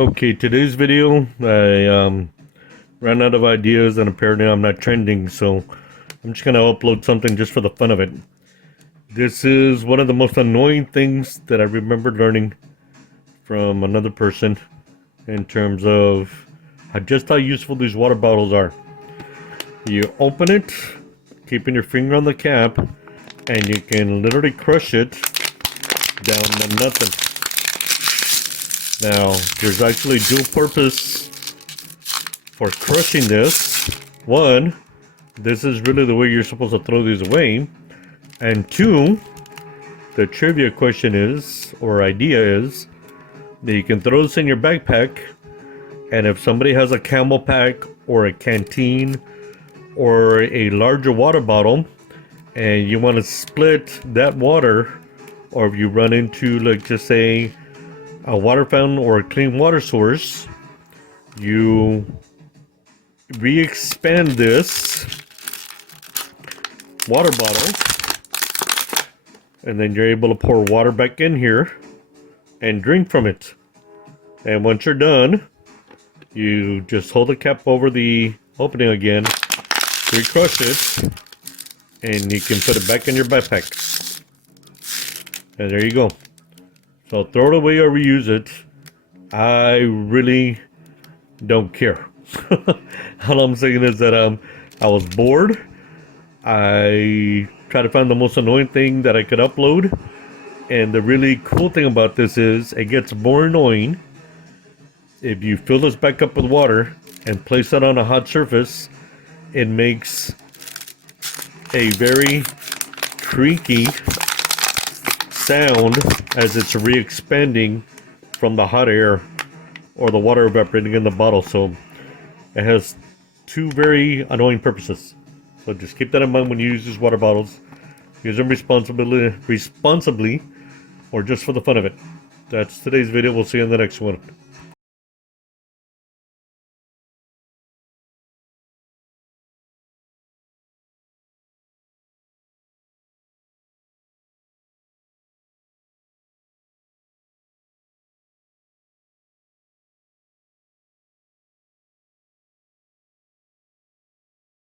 Okay, today's video, I ran out of ideas and apparently I'm not trending, so I'm just gonna upload something just for the fun of it. This is one of the most annoying things that I remember learning from another person in terms of just how useful these water bottles are. You open it, keeping your finger on the cap, and you can literally crush it down to nothing. Now, there's actually dual purpose for crushing this. One, this is really the way you're supposed to throw these away. And two, the trivia question is, or idea is, that you can throw this in your backpack, and if somebody has a camel pack or a canteen or a larger water bottle, and you want to split that water, or if you run into, like, just say, a water fountain or a clean water source, you re-expand this water bottle, and then you're able to pour water back in here and drink from it. And once you're done, you just hold the cap over the opening again, re-crush it, and you can put it back in your backpack. And there you go. So throw it away or reuse it. I really don't care. All I'm saying is that I was bored. I tried to find the most annoying thing that I could upload. And the really cool thing about this is it gets more annoying if you fill this back up with water and place it on a hot surface. It makes a very creaky sound as it's re-expanding from the hot air or the water evaporating in the bottle. So it has two very annoying purposes. So just keep that in mind when you use these water bottles. Use them responsibly or just for the fun of it. That's today's video. We'll see you in the next one.